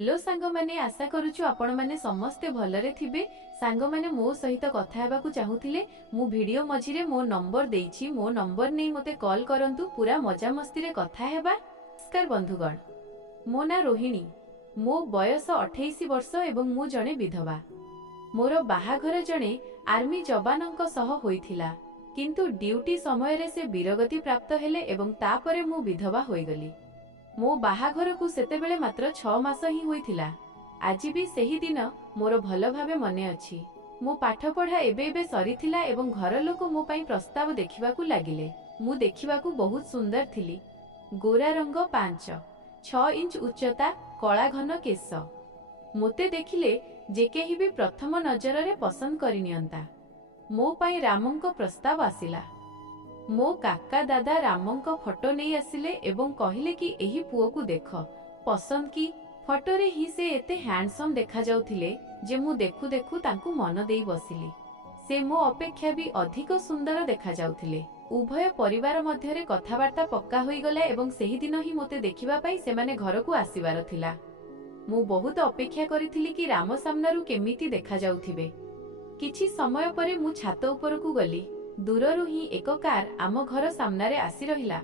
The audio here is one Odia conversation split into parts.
हेलो सांग माने आशा करूछु आपण माने समस्ते भलरे थिबे। सांग माने मो सहित कथा हेबा को चाहुथिले मु वीडियो मझिरे मो नंबर देइछि, मो नंबर नै मते कॉल करंतु, पूरा मजा मस्ती रे कथा हेबा। नमस्कार बंधुगण, मो ना रोहिणी, मो बयस 28 वर्ष एवं मु जणे विधवा। मोर बाहाघर जणे आर्मी जवानंक सह होइथिला, किंतु ड्यूटी समय रे से वीरगति प्राप्त हेले एवं तापरे मु विधवा होई गली। मो बाहाघर को सेतेबेले मात्र 6 मास ही होइथिला। आज भी सही दिन मोर भल भावे मने अछि। मो पाठ पढ़ा एबे सरीथिला एवं घर लोक मो पई प्रस्ताव देखिबाकू लागिले। मु देखिबाकू बहुत सुंदर थिली। गोरा रंग 5-6 इंच उच्चता, कला घन केश। मोते देखिले जे केही भी प्रथम नजर रे पसंद करि नियंता। मो पई रामंक प्रस्ताव आसिला। मो काका दादा रामंक फोटो नहीं आसिले एवं कहिले कि एही पुओ को देख, पसंद की। फोटो रे ही से एते हैंडसम देखा जाउथिले जे मु देखु देखु तांकु मन देई बसिली। से मो अपेक्षा भी अधिक सुंदर देखा जाउथिले। उभय परिवार मध्य रे कथावार्ता पक्का होई गला एवं सही दिन ही मोते देखिबा पई से माने घर को आसीबार थिला। मु बहुत अपेक्षा करिथिली कि राम सामनारु केमिति देखा जाउथिबे। किछि समय परे मु छात ऊपर को गली। दूररु ही एक कार आम घर सामना रे आसी रहिला।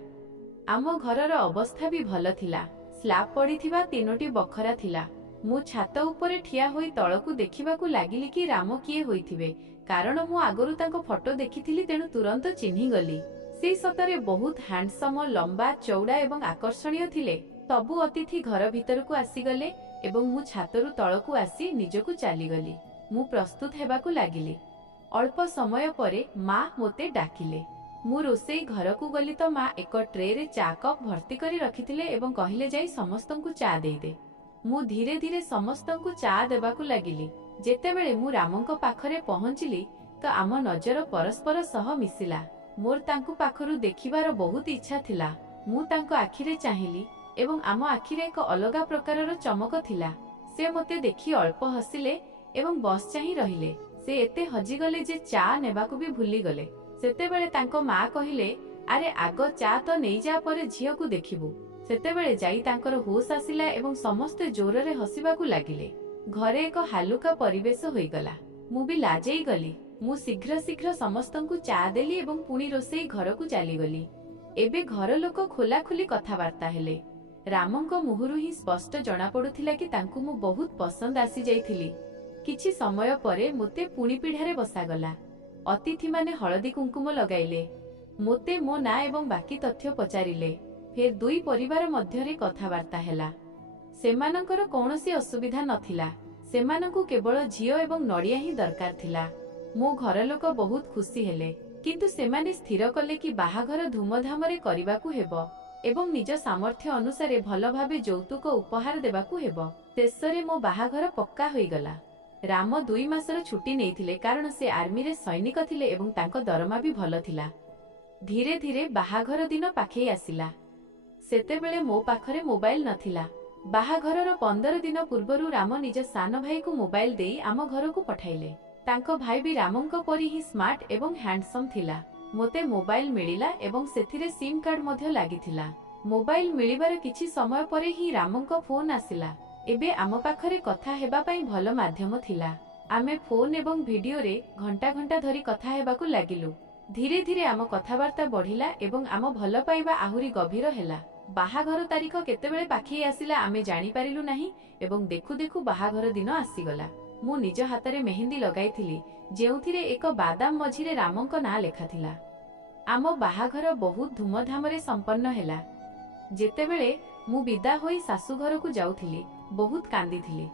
आम घरर अवस्था भी भल थिला। स्लैब पड़िथिबा 3टी बखरा थिला। मु छात ऊपर ठिया होई तळकु देखिबाकू लागिली कि राम किए होइथिबे, कारण मु आगरु तांको फोटो देखिथिली, तेणु तुरंत चिन्ही गली। से सतरे बहुत हैंडसम, लंबा चौड़ा एवं आकर्षणीय थिले। सबु अतिथि घर भितरकू आसी गले एवं मु छातरु तळकू आसी निजकू चाली गली। मु प्रस्तुत हेबाकू लागिली। अल्प समय परे माँ मोते डाकिले। मु रोसई घर को गली तो माँ एक ट्रे रे चा कप भर्ती करी रखिथिले एवं कहिले जाई समस्तंकु चा देई दे। मु धीरे धीरे समस्तंकु चा देबाकू लागिली। जेतेबेले मु रामंक पाखरे पहुंचिली तो आम नजर परस्पर सह मिसिला। मोर तांकु पाखरु देखिबार बहुत इच्छा थिला। मु तांको आखिरे चाहिली एवं आम आखिरे एक अलगा प्रकारर चमक थिला। से मोते देखि अल्प हसिले एवं बस चाही रहिले। से एते हजिगले जे चा नेबाकू भी भूली गले। सेतेबेले तांको माँ कहिले, अरे आग चा तो नहीं जा परे झियो को देखिबू। सेतेबेले जाई तांकर होश आसिला एवं समस्ते जोर रे हसिबाकू लागिले। घरे एक हालुका परिवेश होई गला। मु भी लाजेई गली। मु शीघ्र शीघ्र समस्तंकु चा देली एवं पुणी रोसई घर को चली गली। एबे घर लोक खोला खुली कथावार्ता हेले। रामंक मुहरु ही स्पष्ट जना पडुथिला कि तांकु मु बहुत पसंद आसी जाइथिली। किछि समय परे मोते पुणी पीढ़ारे बसागला। अतिथि माने हलदी कुंकुम लगाइले। मोते मो ना एवं बाकी तथ्य पचारिले। फिर दुई परिवार मध्यरे कथावार्ता हेला। सेमानंकर कौनसी असुविधा नथिला। सेमानंकु केवल झियो एवं नड़िया ही दरकार थिला। मो घर लोक बहुत खुशी हेले, किंतु सेमाने स्थिर कले कि बाहाघर धूमधाम रे करिबाकू हेबो एवं निज सामर्थ्य अनुसारे भल भाबे यौतुक उपहार देबाकू हेबो। शेषरे मो बाहाघर पक्का होई गला। राम 2 मासर छुट्टी नेइथिले, कारण से आर्मी रे सैनिक थिले एवं तांको दरमा भी भल थिला। धीरे धीरे बाहाघर दिन पाखे आसिला। सेतेबेले मो पाखरे मोबाइल नथिला। बाहाघरर 15 दिन पूर्वरु राम निज सान भाई को मोबाइल देई आम घर को पठाइले। तांको भाई भी रामंक परी ही स्मार्ट एवं हैंडसम थिला। मोते मोबाइल मिलिला एवं सेथिरे सिम कार्ड मध्य लागिथिला। मोबाइल मिलिबार किछि समय परे ही रामंक फोन आसिला। एबे आम पाखरे कथा हेबा पई भल माध्यम थिला। आमे फोन एवं वीडियो रे घंटा घंटा धरी कथा हेबाकू लागिलु। धीरे धीरे आम कथावार्ता बढ़िला एवं आम भल पाइबा आहुरी गभीर हेला। बाहाघर तारीख केतेबेले पाखी आसिला आमे जानि पारिलु नाही एवं देखु देखु बाहाघर दिन आसीगला। मु निज हातरे मेहंदी लगाइथिली, जेउथिरे एक बादाम मझिरे रामंक ना लेखा थिला। आम बाहाघर बहुत धूमधाम रे संपन्न हेला। जेतेबेले मु विदा होई सासु घर को जाउथिली, बहुत कांदी थिली।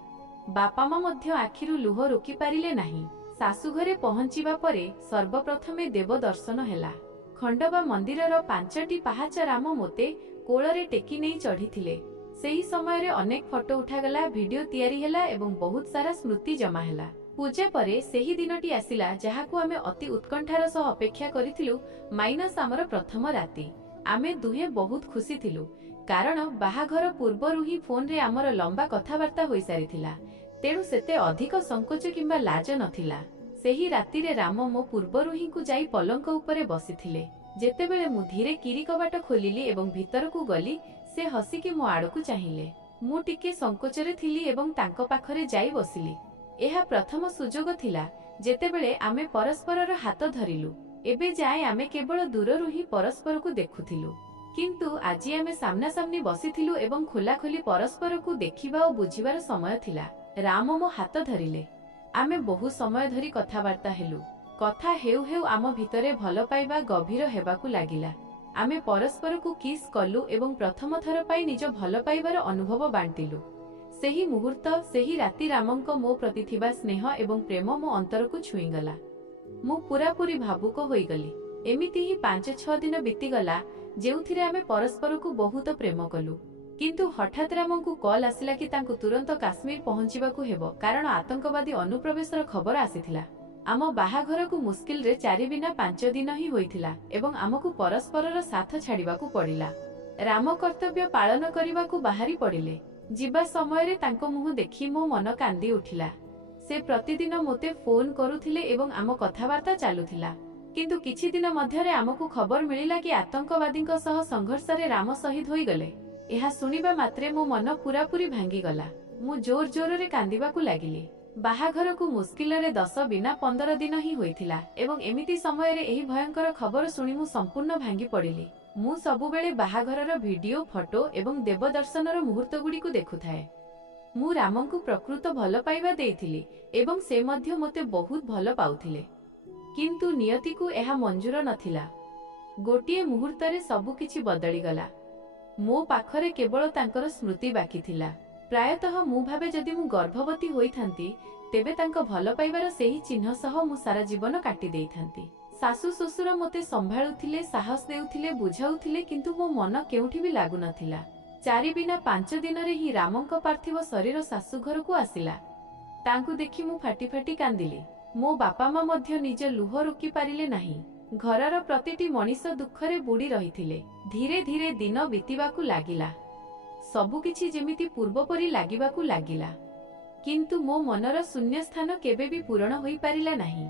बापा माँ मध्य आखिरु लुह रोकी पारिले नाही। सासु घरे पहुंचीबा परे सर्वप्रथमे देव दर्शन हेला। खंडोबा मंदिरर 5टी पहाच राम मोते कोଳରେ टेकी नहीं चढ़ीथिले। सेही समय रे अनेक फोटो उठागला, वीडियो तैयारी हेला एवं बहुत सारा स्मृति जमा हेला। पूजा परे सेही दिनटी आसिला जहाकू आमे अति उत्कंठार सह अपेक्षा करिथिलु, माइनस आमर प्रथम राति। आमे दुहे बहुत खुशी थिलु, कारण बाहाघर पूर्वरु ही फोन रे आमर लंबा कथावार्ता होई सारिथिला। तेणु सेते अधिक संकोच किंबा लाज नथिला। सेही राति रे राम मो पूर्वरु ही को जाई पलंक उपरे बसिथिले। जेतेबेले मु धीरे किरी कबाट खोलिली एवं भीतर को गली, से हसिकी मो आड़ को चाहिए। ମୁଁ ଟିକେ ସଂકોଚରେ ଥିଲି ଏବଂ ତାଙ୍କ ପାଖରେ ଯାଇ ବସିଲି। ଏହା ପ୍ରଥମ ସୁଯୋଗ ଥିଲା ଯେତେବେଳେ ଆମେ ପରସ୍ପରର ହାତ ଧରିଲୁ। ଏବେ ଯାଏ ଆମେ କେବଳ ଦୂରରୁ ହିଁ ପରସ୍ପରକୁ ଦେଖୁଥିଲୁ, କିନ୍ତୁ ଆଜି ଆମେ ସାମ୍ନାସାମ୍ନି ବସିଥିଲୁ ଏବଂ ଖୋଲାଖୋଲି ପରସ୍ପରକୁ ଦେଖିବା ଓ ବୁଝିବାର ସମୟ ଥିଲା। ରାମ ମୋ ହାତ ଧରିଲେ। ଆମେ ବହୁ ସମୟ ଧରି କଥାବାର୍ତ୍ତା ହେଲୁ। କଥା ହେଉ ହେଉ ଆମ ଭିତରେ ଭଲ ପାଇବା ଗଭୀର ହେବାକୁ ଲାଗିଲା। ଆମେ ପରସ୍ପରକୁ କିସ୍ କଲୁ ଏବଂ ପ୍ରଥମ ଥର ପାଇଁ ନିଜ ଭଲ ପାଇବାର ଅନୁଭବ ବାଣ୍ଟିଲୁ। ସେହି ମୁହୂର୍ତ୍ତ, ସେହି ରାତି ରାମଙ୍କ ମୋ ପ୍ରତି ଥିବା ସ୍ନେହ ଏବଂ ପ୍ରେମ ମୋ ଅନ୍ତରକୁ ଛୁଇଁଗଲା। ମୁଁ ପୂରାପୂରି ଭାବୁକ ହୋଇଗଲି। ଏମିତି ହିଁ 5-6 ଦିନ ବିତିଗଲା ଯେଉଁଥିରେ ଆମେ ପରସ୍ପରକୁ ବହୁତ ପ୍ରେମ କଲୁ। କିନ୍ତୁ ହଠାତ୍ ରାମଙ୍କୁ କଲ୍ ଆସିଲା କି ତାଙ୍କୁ ତୁରନ୍ତ କାଶ୍ମୀର ପହଞ୍ଚିବାକୁ ହେବ, କାରଣ ଆତଙ୍କବାଦୀ ଅନୁପ୍ରବେଶର ଖବର ଆସିଥିଲା। ଆମ ବାହାଘରକୁ ମୁସ୍କିଲରେ 4-5 ଦିନ ହିଁ ହୋଇଥିଲା ଏବଂ ଆମକୁ ପରସ୍ପରର ସାଥ ଛାଡ଼ିବାକୁ ପଡ଼ିଲା। ରାମ କର୍ତ୍ତବ୍ୟ ପାଳନ କରିବାକୁ ବାହାରି ପଡ଼ିଲେ। ଯିବା ସମୟରେ ତାଙ୍କ ମୁହଁ ଦେଖି ମୋ ମନ କାନ୍ଦି ଉଠିଲା। ସେ ପ୍ରତିଦିନ ମୋତେ ଫୋନ୍ କରୁଥିଲେ ଏବଂ ଆମ କଥାବାର୍ତ୍ତା ଚାଲୁଥିଲା। କିନ୍ତୁ କିଛି ଦିନ ମଧ୍ୟରେ ଆମକୁ ଖବର ମିଳିଲା କି ଆତଙ୍କବାଦୀଙ୍କ ସହ ସଂଘର୍ଷରେ ରାମ ଶହୀଦ ହୋଇଗଲେ। ଏହା ଶୁଣିବା ମାତ୍ରେ ମୋ ମନ ପୂରାପୂରି ଭାଙ୍ଗିଗଲା। ମୁଁ ଜୋର ଜୋରରେ କାନ୍ଦିବାକୁ ଲାଗିଲି। ବାହାଘରକୁ ମୁସ୍କିଲରେ 10-15 ଦିନ ହିଁ ହୋଇଥିଲା ଏବଂ ଏମିତି ସମୟରେ ଏହି ଭୟଙ୍କର ଖବର ଶୁଣି ମୁଁ ସମ୍ପୂର୍ଣ୍ଣ ଭାଙ୍ଗି ପଡ଼ିଲି। ମୁଁ ସବୁବେଳେ ବାହାଘରର ଭିଡିଓ, ଫଟୋ ଏବଂ ଦେବଦର୍ଶନର ମୁହୂର୍ତ୍ତଗୁଡ଼ିକୁ ଦେଖୁଥାଏ। ମୁଁ ରାମଙ୍କୁ ପ୍ରକୃତ ଭଲ ପାଇବା ଦେଇଥିଲି ଏବଂ ସେ ମଧ୍ୟ ମୋତେ ବହୁତ ଭଲ ପାଉଥିଲେ। କିନ୍ତୁ ନିୟତିକୁ ଏହା ମଞ୍ଜୁର ନଥିଲା। ଗୋଟିଏ ମୁହୂର୍ତ୍ତରେ ସବୁକିଛି ବଦଳିଗଲା। ମୋ ପାଖରେ କେବଳ ତାଙ୍କର ସ୍ମୃତି ବାକି ଥିଲା। ପ୍ରାୟତଃ ମୁଁ ଭାବେ ଯଦି ମୁଁ ଗର୍ଭବତୀ ହୋଇଥାନ୍ତି, ତେବେ ତାଙ୍କ ଭଲ ପାଇବାର ସେହି ଚିହ୍ନ ସହ ମୁଁ ସାରା ଜୀବନ କାଟି ଦେଇଥାନ୍ତି। ଶାଶୁ ଶ୍ୱଶୁର ମୋତେ ସମ୍ଭାଳୁଥିଲେ, ସାହସ ଦେଉଥିଲେ, ବୁଝାଉଥିଲେ, କିନ୍ତୁ ମୋ ମନ କେଉଁଠି ବି ଲାଗୁନଥିଲା। 4-5 ଦିନରେ ହିଁ ରାମଙ୍କ ପାର୍ଥିବ ଶରୀର ଶାଶୁଘରକୁ ଆସିଲା। ତାଙ୍କୁ ଦେଖି ମୁଁ ଫାଟି ଫାଟି କାନ୍ଦିଲି। ମୋ ବାପା ମା ମଧ୍ୟ ନିଜ ଲୁହ ରୋକି ପାରିଲେ ନାହିଁ। ଘରର ପ୍ରତିଟି ମଣିଷ ଦୁଃଖରେ ବୁଡ଼ି ରହିଥିଲେ। ଧୀରେ ଧୀରେ ଦିନ ବିତିବାକୁ ଲାଗିଲା। ସବୁକିଛି ଯେମିତି ପୂର୍ବ ପରି ଲାଗିବାକୁ ଲାଗିଲା। କିନ୍ତୁ ମୋ ମନର ଶୂନ୍ୟସ୍ଥାନ କେବେ ବି ପୂରଣ ହୋଇପାରିଲା ନାହିଁ।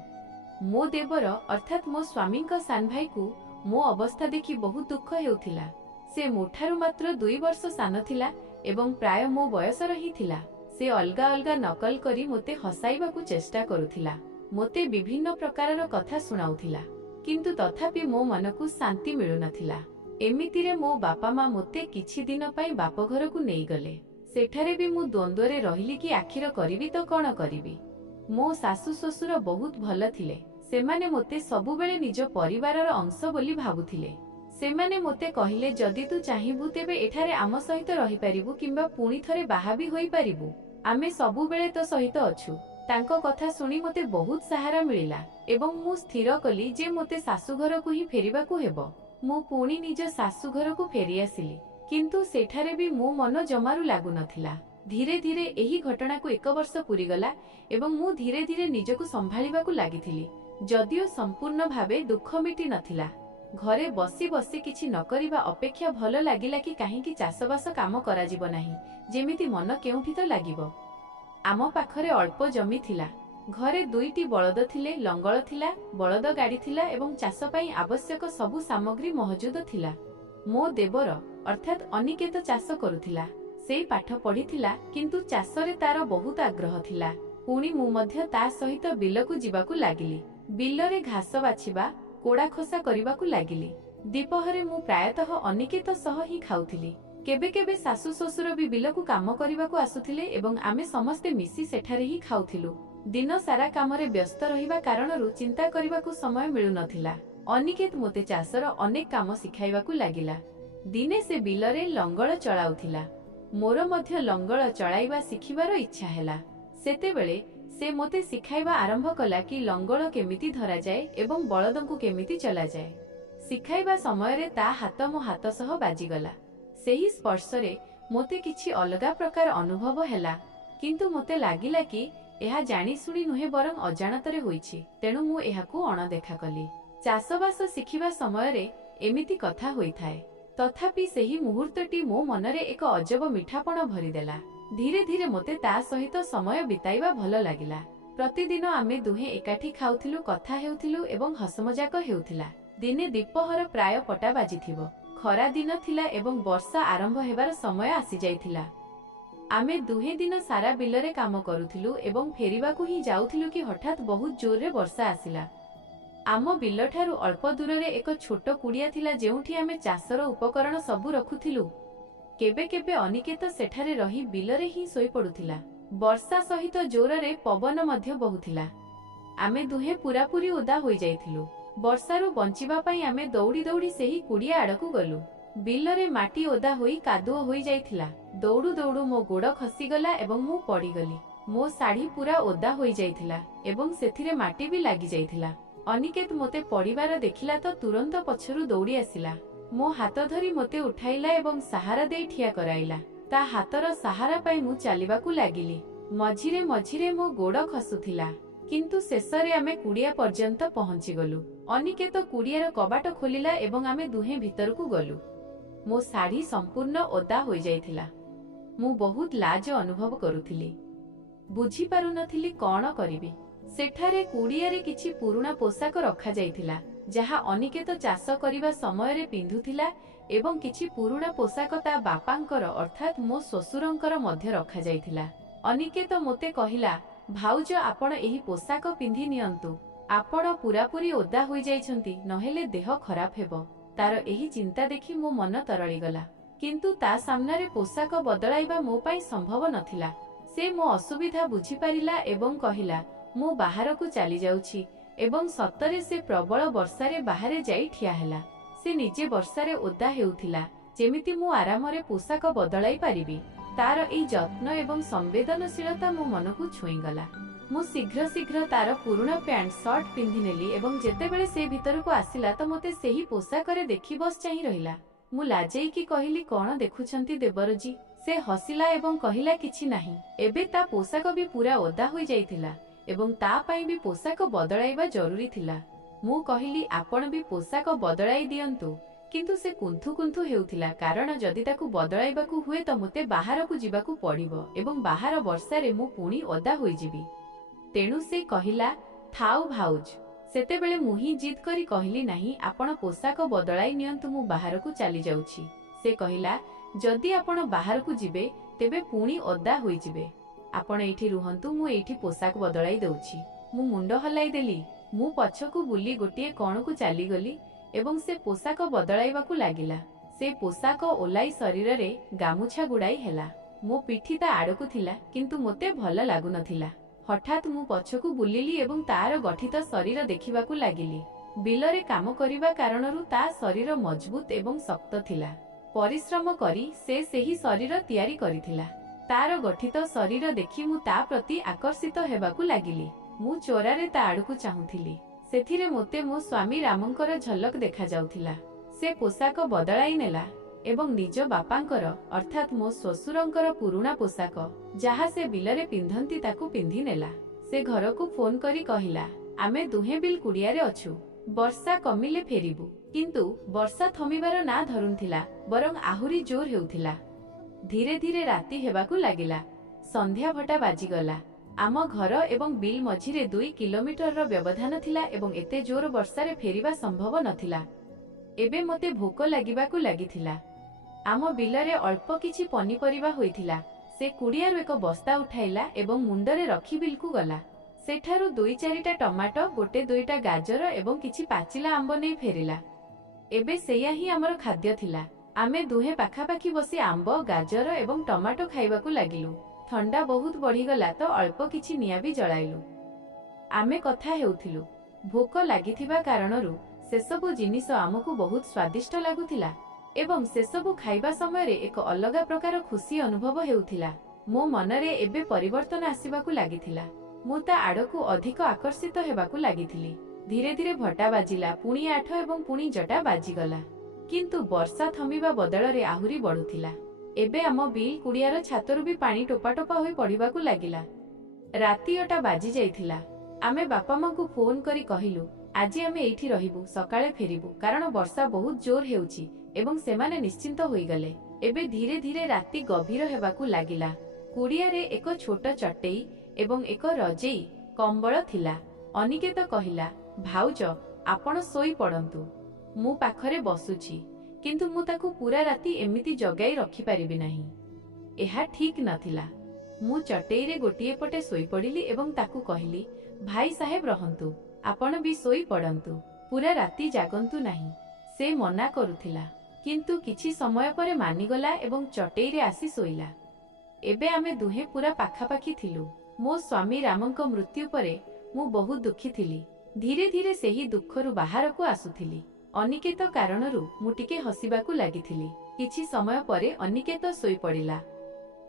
ମୋ ଦେବର ଅର୍ଥାତ୍ ମୋ ସ୍ୱାମୀଙ୍କ ସାନଭାଇକୁ ମୋ ଅବସ୍ଥା ଦେଖି ବହୁତ ଦୁଃଖ ହେଉଥିଲା। ସେ ମୋଠାରୁ ମାତ୍ର 2 ବର୍ଷ ସାନ ଥିଲା ଏବଂ ପ୍ରାୟ ମୋ ବୟସର ହିଁ ଥିଲା। ସେ ଅଲଗା ଅଲଗା ନକଲ କରି ମୋତେ ହସାଇବାକୁ ଚେଷ୍ଟା କରୁଥିଲା। ମୋତେ ବିଭିନ୍ନ ପ୍ରକାରର କଥା ଶୁଣାଉଥିଲା, କିନ୍ତୁ ତଥାପି ମୋ ମନକୁ ଶାନ୍ତି ମିଳୁନଥିଲା। ଏମିତିରେ ମୋ ବାପା ମା ମୋତେ କିଛି ଦିନ ପାଇଁ ବାପଘରକୁ ନେଇଗଲେ। ସେଠାରେ ବି ମୁଁ ଦ୍ୱନ୍ଦ୍ୱରେ ରହିଲି କି ଆଖିର କରିବି ତ କ'ଣ କରିବି। ମୋ ଶାଶୁ ଶ୍ୱଶୁର ବହୁତ ଭଲ ଥିଲେ। ସେମାନେ ମୋତେ ସବୁବେଳେ ନିଜ ପରିବାରର ଅଂଶ ବୋଲି ଭାବୁଥିଲେ। ସେମାନେ ମୋତେ କହିଲେ, ଯଦି ତୁ ଚାହିଁବୁ ତେବେ ଏଠାରେ ଆମ ସହିତ ରହିପାରିବୁ କିମ୍ବା ପୁଣି ଥରେ ବାହା ବି ହୋଇପାରିବୁ। ଆମେ ସବୁବେଳେ ତୋ ସହିତ ଅଛୁ। ତାଙ୍କ କଥା ଶୁଣି ମୋତେ ବହୁତ ସାହାରା ମିଳିଲା ଏବଂ ମୁଁ ସ୍ଥିର କଲି ଯେ ମୋତେ ଶାଶୁଘରକୁ ହିଁ ଫେରିବାକୁ ହେବ। ମୁଁ ପୁଣି ନିଜ ଶାଶୁଘରକୁ ଫେରିଆସିଲି, କିନ୍ତୁ ସେଠାରେ ବି ମୋ ମନ ଜମାରୁ ଲାଗୁନଥିଲା। ଧୀରେ ଧୀରେ ଏହି ଘଟଣାକୁ 1 ବର୍ଷ ପୂରିଗଲା ଏବଂ ମୁଁ ଧୀରେ ଧୀରେ ନିଜକୁ ସମ୍ଭାଳିବାକୁ ଲାଗିଥିଲି। ଯଦିଓ ସମ୍ପୂର୍ଣ୍ଣ ଭାବେ ଦୁଃଖ ମିଟି ନଥିଲା। ଘରେ ବସି ବସି କିଛି ନ କରିବା ଅପେକ୍ଷା ଭଲ ଲାଗିଲା କି କାହିଁକି ଚାଷବାସ କାମ କରାଯିବ ନାହିଁ, ଯେମିତି ମନ କେଉଁଠି ତ ଲାଗିବ। ଆମ ପାଖରେ ଅଳ୍ପ ଜମି ଥିଲା। ଘରେ 2ଟି ବଳଦ ଥିଲେ, ଲଙ୍ଗଳ ଥିଲା, ବଳଦ ଗାଡ଼ି ଥିଲା ଏବଂ ଚାଷ ପାଇଁ ଆବଶ୍ୟକ ସବୁ ସାମଗ୍ରୀ ମହଜୁଦ ଥିଲା। ମୋ ଦେବର ଅର୍ଥାତ୍ ଅନିକେତ ଚାଷ କରୁଥିଲା। ସେଇ ପାଠ ପଢ଼ିଥିଲା, କିନ୍ତୁ ଚାଷରେ ତାର ବହୁତ ଆଗ୍ରହ ଥିଲା। ପୁଣି ମୁଁ ମଧ୍ୟ ତା ସହିତ ବିଲକୁ ଯିବାକୁ ଲାଗିଲି। ବିଲରେ ଘାସ ବାଛିବା, କୋଡ଼ା ଖୋସା କରିବାକୁ ଲାଗିଲି। ଦ୍ୱିପହରେ ମୁଁ ପ୍ରାୟତଃ ଅନିକେତ ସହ ହିଁ ଖାଉଥିଲି। କେବେ କେବେ ଶାଶୁ ଶ୍ୱଶୁର ବି ବିଲକୁ କାମ କରିବାକୁ ଆସୁଥିଲେ ଏବଂ ଆମେ ସମସ୍ତେ ମିଶି ସେଠାରେ ହିଁ ଖାଉଥିଲୁ। ଦିନ ସାରା କାମରେ ବ୍ୟସ୍ତ ରହିବା କାରଣରୁ ଚିନ୍ତା କରିବାକୁ ସମୟ ମିଳୁନଥିଲା। ଅନିକେତ ମୋତେ ଚାଷର ଅନେକ କାମ ଶିଖାଇବାକୁ ଲାଗିଲା। ଦିନେ ସେ ବିଲରେ ଲଙ୍ଗଳ ଚଳାଉଥିଲା। ମୋର ମଧ୍ୟ ଲଙ୍ଗଳ ଚଳାଇବା ଶିଖିବାର ଇଚ୍ଛା ହେଲା। ସେତେବେଳେ ସେ ମୋତେ ଶିଖାଇବା ଆରମ୍ଭ କଲା କି ଲଙ୍ଗଳ କେମିତି ଧରାଯାଏ ଏବଂ ବଳଦଙ୍କୁ କେମିତି ଚଲାଯାଏ। ଶିଖାଇବା ସମୟରେ ତା ହାତ ମୋ ହାତ ସହ ବାଜିଗଲା। ସେହି ସ୍ପର୍ଶରେ ମୋତେ କିଛି ଅଲଗା ପ୍ରକାର ଅନୁଭବ ହେଲା, କିନ୍ତୁ ମୋତେ ଲାଗିଲା କି ଏହା ଜାଣିଶୁଣି ନୁହେଁ ବରଂ ଅଜାଣତରେ ହୋଇଛି, ତେଣୁ ମୁଁ ଏହାକୁ ଅଣଦେଖା କଲି। ଚାଷବାସ ଶିଖିବା ସମୟରେ ଏମିତି କଥା ହୋଇଥାଏ। ତଥାପି ସେହି ମୁହୂର୍ତ୍ତଟି ମୋ ମନରେ ଏକ ଅଜବ ମିଠାପଣ ଭରିଦେଲା। ଧୀରେ ଧୀରେ ମୋତେ ତା ସହିତ ସମୟ ବିତାଇବା ଭଲ ଲାଗିଲା। ପ୍ରତିଦିନ ଆମେ ଦୁହେଁ ଏକାଠି ଖାଉଥିଲୁ, କଥା ହେଉଥିଲୁ ଏବଂ ହସମଜାକ ହେଉଥିଲା। ଦିନେ ଦ୍ୱିପହର ପ୍ରାୟ 5ଟା ବାଜିଥିବ। ଖରା ଦିନ ଥିଲା ଏବଂ ବର୍ଷା ଆରମ୍ଭ ହେବାର ସମୟ ଆସିଯାଇଥିଲା। आमे दुहे दिन सारा बिलरे काम करुथिलु एवं फेरिबाकु ही जाउथिलु कि हठात बहुत जोरे वर्षा आसिला। आम बिलठारु अल्प दूर एक छोट कुड़िया थिला जेउठी आमे चाषर उपकरण सबु रखुथिलु। केबे केबे अनिकेत सेठारे रही बिलरे ही सोई पडुथिला। वर्षा सहित जोररे पवन मध्य बहुथिला। आमे दुहे पूरापूरी ओदा होई जाइथिलु। वर्षारु बंचिबा पई आमे दौड़ी दौड़ी सेही कुड़िया आड़कु गलु। बिलरे माटी ओदा होई कादुओ होई जाइथिला। दौड़ू दौड़ू मो गोड़ खसीगला एवं मु पड़ीगली। मो शाढ़ी पूरा ओदा होई जाइथिला एवं सेथिरे माटी भी लागी जाइथिला। अनिकेत मोते पड़िबार देखिला तो तुरंत पछरु दौड़ी आसिला। मो हाथ धरी मोते उठाइला एवं सहारा दे ठिया कराइला। ता हातर सहारा पाई मु चालिबाकु लागिली। मझिरे मझिरे मो गोड़ खसुथिला, किंतु शेषरे आमे कुड़िया पर्यंत पहुंची गलु। अनिकेत कुड़ियार कबाट खोलिला एवं आमे दुहे भितरकु गलु। मो शाढ़ी संपूर्ण ओदा होई जाइथिला। मु बहुत लाज अनुभव करुथिली। बुझी पारु नथिली कोन करिबी। सेठारे कुड़ियारे किछि पुरुणा पोशाक रखा जाइथिला, जहा अनिकेत चाष करिबा समय रे पिंधुथिला एवं किछि पुरुणा पोशाक ता बापांकर अर्थात मो ससुरंकर मध्य रखा जाइथिला। अनिकेत मोते कहिला, भाउज आपण एही पोशाक पिंधि नियंतु। आपण पूरापूरी ओदा होई जाइछंती, नहेले देह खराब हेबो। तार एही चिंता देखि मो मन तरळी गला। किंतु ता सामनारे पोशाक बदलाइबा मो पाई संभव नथिला। से मो असुविधा बुझी पारिला एवं कहिला, मु बाहरकु चली जाउछि। एवं सत्तरे से प्रबल वर्षारे बाहरे जाई ठिया हेला। से निजे वर्षारे ओदा हेउथिला, जेमिति मु आरामरे पोशाक बदलाई पारिबी। तार एई जत्न एवं संवेदनशीलता मो मनकु छुईगला। मु शीघ्र शीघ्र तार पुरुणा पैंट सर्ट पिंधि नेली एवं जेतेबेले से भितरकु आसिला तो मते सेही पोशाकरे देखि बस चाहि रहिला। मु लाजेई कि कहिली, कोन देखुछंती देवरजी? से हसिला एवं कहिला, किछि नाही। एबे ता पोशाक भी पूरा ओदा होई जाइथिला एवं ता पाई भी पोशाक बदलाइबा जरूरी थिला। मु कहिली, आपण भी पोशाक बदलाई दियंतु। किंतु से कुंथु कुंथु हेउथिला, कारण जदि ताकु बदलाइबाकु हुए तो मते बाहरकु जिबाकु पड़िबो एवं बाहर वर्षारे मु पुणी ओदा होई जिबी। तेणु से कहिला, थाउ भाउज। सेतेबेले मुही जिद करी कहिली नाही, आपण पोशाक बदलाई नियंतु, मु बाहरकु चली जाउछि। से कहिला, जदि आपण बाहरकु जिबे तेबे पुणी ओदा होई जिबे। आपण एठी रुहंतु, मु एठी पोशाक बदलाई दउछि। मु मुंड हलाई देली। मु पछकु बुली गोटिए कोणकु चाली गली एवं से पोशाक बदलाइबाकु लागिला। से पोशाक ओलाई शरीर रे गामुछा गुड़ाई हेला। मो पिठी ता आड़कु थिला, किंतु मोते भल लागु नथिला। हठात मु पछकु बुलिली एवं तार गठित शरीर देखिबाकु लागिली। बिलरे काम करिबा कारणरु ता शरीर मजबूत एवं शक्त थिला। परिश्रम करी से सेही शरीर तयारी करिथिला। तार गठित शरीर देखि मु ता प्रति आकर्षित हेबाकु लागिली। मु चोरारे ता आड़कु चाहुथिली। सेथिरे मोते मो स्वामी रामंकर झलक देखा जाउथिला। से पोशाक बदलाई नेला एवं निज बापांकर अर्थात मो ससुरंकर पुरुणा पोशाक जहा से बिलरे पिंधंती ताकु पिंधि नेला। से घरकु फोन करी कहिला, आमे दुहे बिल कुड़ियारे अछु, वर्षा कमिले फेरिबु। किंतु वर्षा थमिबार ना धरुनथिला, बरং आहुरी जोर हेउथिला। धीरे धीरे राति हेबाकु लागिला। संध्या भटा बाजिगला। आम घर एवं बिल मझिरे 2 किलोमीटर व्यवधान थिला एवं एते जोर वर्षारे फेरिबा संभव नथिला। एबे मते भोक लागिबाकु लागिथिला। आम बिलरे अल्प किछि पनिपरिबा होइथिला। से कुड़ियारु एक बस्ता उठाइला एवं मुंडरे रखी बिलकु गला। सेठारु 2-4टा टमाटो, 1-2टा गाजर एवं किछि पाचिला आंब नै फेरिला। एबे सेया ही हमर खाद्य थिला। आमे दुहे पाखापाखी बसी आंब, गाजर एवं टमाटो खाइबाकु लागिलु। ठंडा बहुत बढ़ीगला तो अल्प किछि निया भी जलाइलु। आमे कथा हेउथिलु। भोक लागिथिबा कारणरु सेसबु जिनिस आमकु बहुत स्वादिष्ट लागुथिला एवं सेसबु खाइबा समय रे एक अलगा प्रकार खुशी अनुभव हेउथिला। मो मनरे एबे परिवर्तन आसीबाकु लागिथिला। मु ता आड़कु अधिक आकर्षित हेबाकु लागिथिली। धीरे धीरे भटा बाजिला, पुणी 8 एवं पुणी जटा बाजिगला। किंतु वर्षा थमिबा बदଳରେ आहुरी बढुथिला। एबे आम बिल कुड़ियार छातरु भी पानी टोपा टोपा होई पड़िबाकु लागिला। राति 8टा बाजी जाइथिला। आमे बापा मां को फोन करी कहिलु, आज आमे एठी रहिबु, सकाळे फेरिबु, कारण वर्षा बहुत जोर हेउची एवं सेमाने निश्चिंत होई गले। एबे धीरे धीरे राति गभीर हेबाकु लागिला। कुड़ियारे एक छोट चटेई एवं एक रजेई कंबल थिला। अनिकेत कहिला, भाउज आपण सोई पड़ंतु, मु पाखरे बसुची, किंतु मु ताकु पूरा राति एमिति जगाई रखी पारिबि नाही। ଏହା ଠିକ୍ ନଥିଲା। ମୁଁ ଚଟେଇରେ ଗୋଟିଏ ପଟେ ଶୋଇପଡ଼ିଲି ଏବଂ ତାକୁ କହିଲି, ଭାଇ ସାହେବ ରହନ୍ତୁ, ଆପଣ ବି ଶୋଇ ପଡ଼ନ୍ତୁ, ପୁରା ରାତି ଜାଗନ୍ତୁ ନାହିଁ। ସେ ମନା କରୁଥିଲା, କିନ୍ତୁ କିଛି ସମୟ ପରେ ମାନିଗଲା ଏବଂ ଚଟେଇରେ ଆସି ଶୋଇଲା। ଏବେ ଆମେ ଦୁହେଁ ପୁରା ପାଖାପାଖି ଥିଲୁ। ମୋ ସ୍ୱାମୀ ରାମଙ୍କ ମୃତ୍ୟୁ ପରେ ମୁଁ ବହୁତ ଦୁଃଖୀ ଥିଲି। ଧୀରେ ଧୀରେ ସେହି ଦୁଃଖରୁ ବାହାରକୁ ଆସୁଥିଲି। ଅନିକେତ କାରଣରୁ ମୁଁ ଟିକେ ହସିବାକୁ ଲାଗିଥିଲି। କିଛି ସମୟ ପରେ ଅନିକେତ ଶୋଇପଡ଼ିଲା।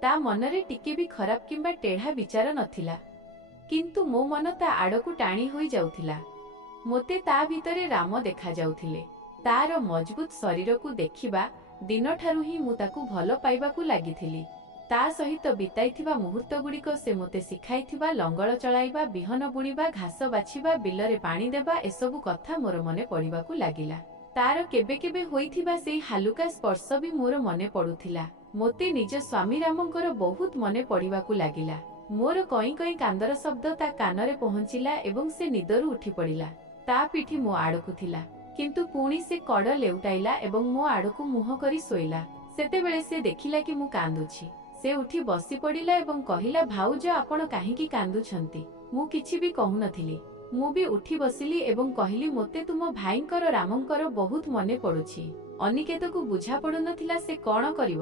ତା ମନରେ ଟିକେ ବି ଖରାପ କିମ୍ବା ଟେଢ଼ା ବିଚାର ନଥିଲା, କିନ୍ତୁ ମୋ ମନ ତା ଆଡ଼କୁ ଟାଣି ହୋଇ ଯାଉଥିଲା। ମୋତେ ତା ଭିତରେ ରାମ ଦେଖାଯାଉଥିଲେ। ତାର ମଜବୁତ ଶରୀରକୁ ଦେଖିବା ଦିନଠାରୁ ହିଁ ମୁଁ ତାକୁ ଭଲ ପାଇବାକୁ ଲାଗିଥିଲି। ତା ସହିତ ବିତାଇଥିବା ମୁହୂର୍ତ୍ତଗୁଡ଼ିକ, ସେ ମୋତେ ଶିଖାଇଥିବା ଲଙ୍ଗଳ ଚଳାଇବା, ବିହନ ବୁଣିବା, ଘାସ ବାଛିବା, ବିଲରେ ପାଣି ଦେବା, ଏସବୁ କଥା ମୋର ମନେ ପଡ଼ିବାକୁ ଲାଗିଲା। ତାର କେବେ କେବେ ହୋଇଥିବା ସେହି ହାଲୁକା ସ୍ପର୍ଶ ବି ମୋର ମନେ ପଡ଼ୁଥିଲା। ମୋତେ ନିଜ ସ୍ୱାମୀ ରାମଙ୍କର ବହୁତ ମନେ ପଡ଼ିବାକୁ ଲାଗିଲା। ମୋର କଇଁ କଇଁ କାନ୍ଦର ଶବ୍ଦ ତା କାନରେ ପହଞ୍ଚିଲା ଏବଂ ସେ ନିଦରୁ ଉଠିପଡ଼ିଲା। ତା ପିଠି ମୋ ଆଡ଼କୁ ଥିଲା, କିନ୍ତୁ ପୁଣି ସେ କଡ଼ ଲେଉଟାଇଲା ଏବଂ ମୋ ଆଡ଼କୁ ମୁହଁ କରି ଶୋଇଲା। ସେତେବେଳେ ସେ ଦେଖିଲା କି ମୁଁ କାନ୍ଦୁଛି। ସେ ଉଠି ବସି ପଡ଼ିଲା ଏବଂ କହିଲା, ଭାଉଜ ଆପଣ କାହିଁକି କାନ୍ଦୁଛନ୍ତି? ମୁଁ କିଛି ବି କହୁନଥିଲି। ମୁଁ ବି ଉଠି ବସିଲି ଏବଂ କହିଲି, ମୋତେ ତୁମ ଭାଇଙ୍କର ରାମଙ୍କର ବହୁତ ମନେ ପଡ଼ୁଛି। ଅନିକେତକୁ ବୁଝା ପଡ଼ୁନଥିଲା ସେ କ'ଣ କରିବ।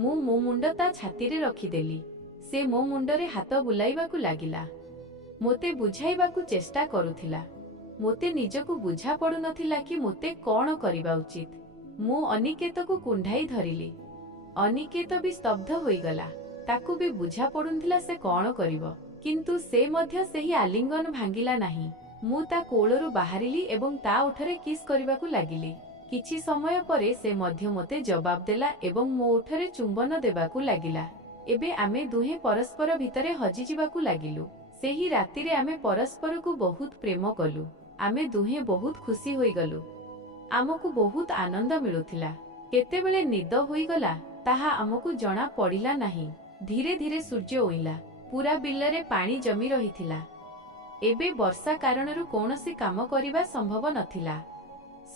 ମୁଁ ମୋ ମୁଣ୍ଡ ତା ଛାତିରେ ରଖିଦେଲି। ସେ ମୋ ମୁଣ୍ଡରେ ହାତ ବୁଲାଇବାକୁ ଲାଗିଲା। ମୋତେ ବୁଝାଇବାକୁ ଚେଷ୍ଟା କରୁଥିଲା। ମୋତେ ନିଜକୁ ବୁଝା ପଡ଼ୁନଥିଲା କି ମୋତେ କ'ଣ କରିବା ଉଚିତ। ମୁଁ ଅନିକେତକୁ କୁଣ୍ଢାଇ ଧରିଲି। ଅନିକେତ ବି ସ୍ତବ୍ଧ ହୋଇଗଲା। ତାକୁ ବି ବୁଝା ପଡ଼ୁନଥିଲା ସେ କ'ଣ କରିବ, କିନ୍ତୁ ସେ ମଧ୍ୟ ସେହି ଆଲିଙ୍ଗନ ଭାଙ୍ଗିଲା ନାହିଁ। ମୁଁ ତା କୋଳରୁ ବାହାରିଲି ଏବଂ ତା ଓଠରେ କିସ୍ କରିବାକୁ ଲାଗିଲି। କିଛି ସମୟ ପରେ ସେ ମଧ୍ୟ ମୋତେ ଜବାବ ଦେଲା ଏବଂ ମୋ ଓଠରେ ଚୁମ୍ବନ ଦେବାକୁ ଲାଗିଲା। ଏବେ ଆମେ ଦୁହେଁ ପରସ୍ପର ଭିତରେ ହଜିଯିବାକୁ ଲାଗିଲୁ। ସେହି ରାତିରେ ଆମେ ପରସ୍ପରକୁ ବହୁତ ପ୍ରେମ କଲୁ। ଆମେ ଦୁହେଁ ବହୁତ ଖୁସି ହୋଇଗଲୁ। ଆମକୁ ବହୁତ ଆନନ୍ଦ ମିଳୁଥିଲା। କେତେବେଳେ ନିଦ ହୋଇଗଲା ତାହା ଆମକୁ ଜଣା ପଡ଼ିଲା ନାହିଁ। ଧୀରେ ଧୀରେ ସୂର୍ଯ୍ୟ ଉଇଁଲା। ପୁରା ବିଲରେ ପାଣି ଜମି ରହିଥିଲା। ଏବେ ବର୍ଷା କାରଣରୁ କୌଣସି କାମ କରିବା ସମ୍ଭବ ନଥିଲା।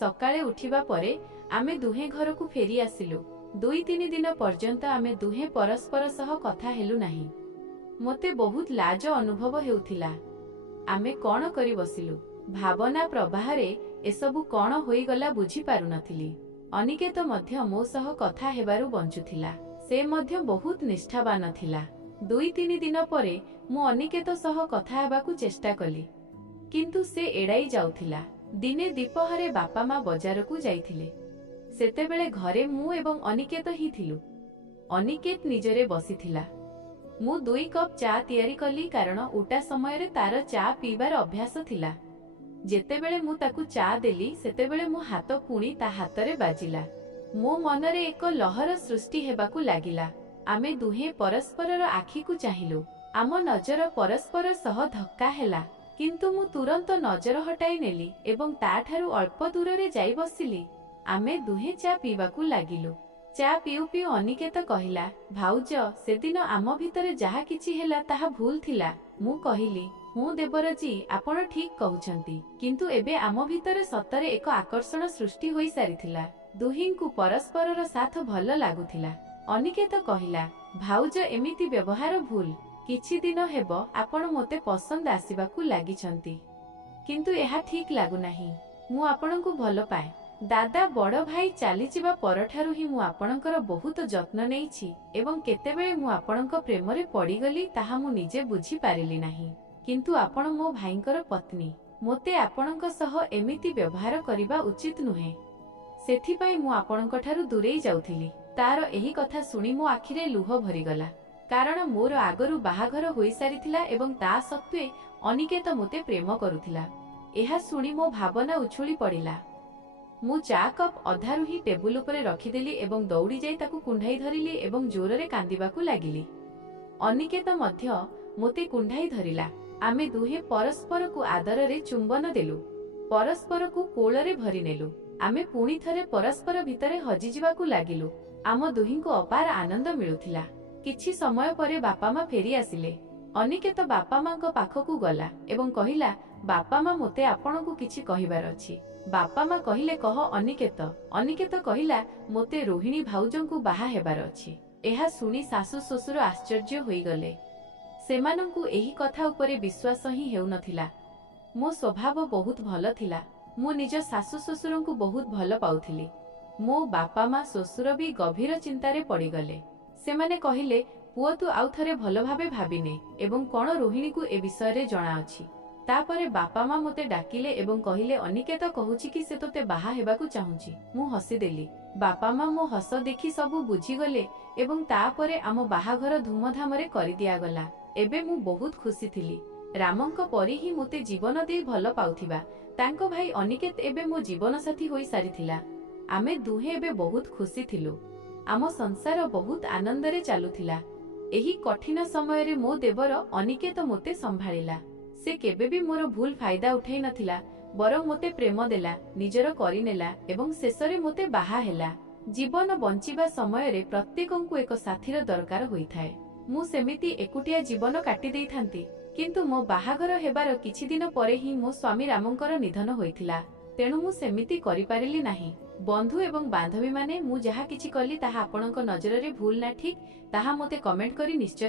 ସକାଳେ ଉଠିବା ପରେ ଆମେ ଦୁହେଁ ଘରକୁ ଫେରି ଆସିଲୁ। 2-3 ଦିନ ପର୍ଯ୍ୟନ୍ତ ଆମେ ଦୁହେଁ ପରସ୍ପର ସହ କଥା ହେଲୁ ନାହିଁ। ମୋତେ ବହୁତ ଲାଜ ଅନୁଭବ ହେଉଥିଲା। ଆମେ କ'ଣ କରି ବସିଲୁ। ଭାବନା ପ୍ରବାହରେ ଏସବୁ କ'ଣ ହୋଇଗଲା ବୁଝିପାରୁନଥିଲି। ଅନିକେତ ମଧ୍ୟ ମୋ ସହ କଥା ହେବାରୁ ବଞ୍ଚୁଥିଲା। ସେ ମଧ୍ୟ ବହୁତ ନିଷ୍ଠାବାନ ଥିଲା। 2-3 ଦିନ ପରେ ମୁଁ ଅନିକେତ ସହ କଥା ହେବାକୁ ଚେଷ୍ଟା କଲି, କିନ୍ତୁ ସେ ଏଡ଼ାଇ ଯାଉଥିଲା। ଦିନେ ଦ୍ୱିପହରେ ବାପା ମା ବଜାରକୁ ଯାଇଥିଲେ। ସେତେବେଳେ ଘରେ ମୁଁ ଏବଂ ଅନିକେତ ହିଁ ଥିଲୁ। ଅନିକେତ ନିଜରେ ବସିଥିଲା। ମୁଁ 2 କପ୍ ଚା ତିଆରି କଲି, କାରଣ ଉଟା ସମୟରେ ତାର ଚା ପିଇବାର ଅଭ୍ୟାସ ଥିଲା। ଯେତେବେଳେ ମୁଁ ତାକୁ ଚା ଦେଲି ସେତେବେଳେ ମୋ ହାତ ପୁଣି ତା ହାତରେ ବାଜିଲା। ମୋ ମନରେ ଏକ ଲହର ସୃଷ୍ଟି ହେବାକୁ ଲାଗିଲା। ଆମେ ଦୁହେଁ ପରସ୍ପରର ଆଖିକୁ ଚାହିଁଲୁ। ଆମ ନଜର ପରସ୍ପର ସହ ଧକ୍କା ହେଲା, କିନ୍ତୁ ମୁଁ ତୁରନ୍ତ ନଜର ହଟାଇ ନେଲି ଏବଂ ତାଠାରୁ ଅଳ୍ପ ଦୂରରେ ଯାଇ ବସିଲି। ଆମେ ଦୁହେଁ ଚା ପିଇବାକୁ ଲାଗିଲୁ। ଚା ପିଉ ପିଉ ଅନିକେତ କହିଲା, ଭାଉଜ, ସେଦିନ ଆମ ଭିତରେ ଯାହା କିଛି ହେଲା ତାହା ଭୁଲ ଥିଲା। ମୁଁ କହିଲି, ହଁ ଦେବରଜୀ, ଆପଣ ଠିକ୍ କହୁଛନ୍ତି, କିନ୍ତୁ ଏବେ ଆମ ଭିତରେ ସତରେ ଏକ ଆକର୍ଷଣ ସୃଷ୍ଟି ହୋଇସାରିଥିଲା। ଦୁହିଁଙ୍କୁ ପରସ୍ପରର ସାଥ ଭଲ ଲାଗୁଥିଲା। ଅନିକେତ କହିଲା, ଭାଉଜ, ଏମିତି ବ୍ୟବହାର ଭୁଲ। କିଛି ଦିନ ହେବ ଆପଣ ମୋତେ ପସନ୍ଦ ଆସିବାକୁ ଲାଗିଛନ୍ତି, କିନ୍ତୁ ଏହା ଠିକ୍ ଲାଗୁନାହିଁ। ମୁଁ ଆପଣଙ୍କୁ ଭଲ ପାଏ। ଦାଦା ବଡ଼ ଭାଇ ଚାଲିଯିବା ପରଠାରୁ ହିଁ ମୁଁ ଆପଣଙ୍କର ବହୁତ ଯତ୍ନ ନେଇଛି ଏବଂ କେତେବେଳେ ମୁଁ ଆପଣଙ୍କ ପ୍ରେମରେ ପଡ଼ିଗଲି ତାହା ମୁଁ ନିଜେ ବୁଝିପାରିଲି ନାହିଁ। କିନ୍ତୁ ଆପଣ ମୋ ଭାଇଙ୍କର ପତ୍ନୀ। ମୋତେ ଆପଣଙ୍କ ସହ ଏମିତି ବ୍ୟବହାର କରିବା ଉଚିତ ନୁହେଁ। ସେଥିପାଇଁ ମୁଁ ଆପଣଙ୍କଠାରୁ ଦୂରେଇ ଯାଉଥିଲି। ତାର ଏହି କଥା ଶୁଣି ମୋ ଆଖିରେ ଲୁହ ଭରିଗଲା, କାରଣ ମୋର ଆଗରୁ ବାହାଘର ହୋଇସାରିଥିଲା ଏବଂ ତା ସତ୍ତ୍ୱେ ଅନିକେତ ମୋତେ ପ୍ରେମ କରୁଥିଲା। ଏହା ଶୁଣି ମୋ ଭାବନା ଉଛୁଳି ପଡ଼ିଲା। ମୁଁ ଚା କପ୍ ଅଧାରୁ ହିଁ ଟେବୁଲ ଉପରେ ରଖିଦେଲି ଏବଂ ଦୌଡ଼ି ଯାଇ ତାକୁ କୁଣ୍ଢାଇ ଧରିଲି ଏବଂ ଜୋରରେ କାନ୍ଦିବାକୁ ଲାଗିଲି। ଅନିକେତ ମଧ୍ୟ ମୋତେ କୁଣ୍ଢାଇ ଧରିଲା। ଆମେ ଦୁହେଁ ପରସ୍ପରକୁ ଆଦରରେ ଚୁମ୍ବନ ଦେଲୁ, ପରସ୍ପରକୁ କୋଳରେ ଭରିନେଲୁ। ଆମେ ପୁଣି ଥରେ ପରସ୍ପର ଭିତରେ ହଜିଯିବାକୁ ଲାଗିଲୁ। ଆମ ଦୁହିଁଙ୍କୁ ଅପାର ଆନନ୍ଦ ମିଳୁଥିଲା। କିଛି ସମୟ ପରେ ବାପା ମା ଫେରି ଆସିଲେ। ଅନିକେତ ବାପା ମାଙ୍କ ପାଖକୁ ଗଲା ଏବଂ କହିଲା, ବାପା ମା, ମୋତେ ଆପଣଙ୍କୁ କିଛି କହିବାର ଅଛି। ବାପା ମା କହିଲେ, କହ ଅନିକେତ। ଅନିକେତ କହିଲା, ମୋତେ ରୋହିଣୀ ଭାଉଜଙ୍କୁ ବାହା ହେବାର ଅଛି। ଏହା ଶୁଣି ଶାଶୁ ଶ୍ୱଶୁର ଆଶ୍ଚର୍ଯ୍ୟ ହୋଇଗଲେ। ସେମାନଙ୍କୁ ଏହି କଥା ଉପରେ ବିଶ୍ୱାସ ହିଁ ହେଉନଥିଲା। ମୋ ସ୍ୱଭାବ ବହୁତ ଭଲ ଥିଲା। ମୁଁ ନିଜ ଶାଶୁ ଶ୍ୱଶୁରଙ୍କୁ ବହୁତ ଭଲ ପାଉଥିଲି। ମୋ ବାପା ମା ଶ୍ୱଶୁର ବି ଗଭୀର ଚିନ୍ତାରେ ପଡ଼ିଗଲେ। ସେମାନେ କହିଲେ, ପୁଅ ତୁ ଆଉ ଥରେ ଭଲ ଭାବେ ଭାବିନେ ଏବଂ କ'ଣ ରୋହିଣୀକୁ ଏ ବିଷୟରେ ଜଣାଅଛି। ତାପରେ ବାପା ମା ମୋତେ ଡାକିଲେ ଏବଂ କହିଲେ, ଅନିକେତ କହୁଛି କି ସେ ତୋତେ ବାହା ହେବାକୁ ଚାହୁଁଛି। ମୁଁ ହସିଦେଲି। ବାପା ମା ମୋ ହସ ଦେଖି ସବୁ ବୁଝିଗଲେ ଏବଂ ତାପରେ ଆମ ବାହାଘର ଧୁମଧାମରେ କରିଦିଆଗଲା। ଏବେ ମୁଁ ବହୁତ ଖୁସି ଥିଲି। ରାମଙ୍କ ପରି ହିଁ ମୋତେ ଜୀବନ ଦେଇ ଭଲ ପାଉଥିବା ତାଙ୍କ ଭାଇ ଅନିକେତ ଏବେ ମୋ ଜୀବନସାଥୀ ହୋଇସାରିଥିଲା। ଆମେ ଦୁହେଁ ଏବେ ବହୁତ ଖୁସି ଥିଲୁ। ଆମ ସଂସାର ବହୁତ ଆନନ୍ଦରେ ଚାଲୁଥିଲା। ଏହି କଠିନ ସମୟରେ ମୋ ଦେବର ଅନିକେତ ମୋତେ ସମ୍ଭାଳିଲା। ସେ କେବେ ବି ମୋର ଭୁଲ ଫାଇଦା ଉଠାଇ ନଥିଲା, ବରଂ ମୋତେ ପ୍ରେମ ଦେଲା, ନିଜର କରିନେଲା ଏବଂ ଶେଷରେ ମୋତେ ବାହା ହେଲା। ଜୀବନ ବଞ୍ଚିବା ସମୟରେ ପ୍ରତ୍ୟେକଙ୍କୁ ଏକ ସାଥୀର ଦରକାର ହୋଇଥାଏ। ମୁଁ ସେମିତି ଏକୁଟିଆ ଜୀବନ କାଟି ଦେଇଥାନ୍ତି, କିନ୍ତୁ ମୋ ବାହାଘର ହେବାର କିଛି ଦିନ ପରେ ହିଁ ମୋ ସ୍ୱାମୀ ରାମଙ୍କର ନିଧନ ହୋଇଥିଲା। ତେଣୁ ମୁଁ ସେମିତି କରିପାରିଲି ନାହିଁ। ବନ୍ଧୁ ଏବଂ ବାନ୍ଧବୀମାନେ, ମୁଁ ଯାହା କିଛି କଲି ତାହା ଆପଣଙ୍କ ନଜରରେ ଭୁଲ ନା ଠିକ୍ ତାହା ମୋତେ କମେଣ୍ଟ କରି ନିଶ୍ଚୟ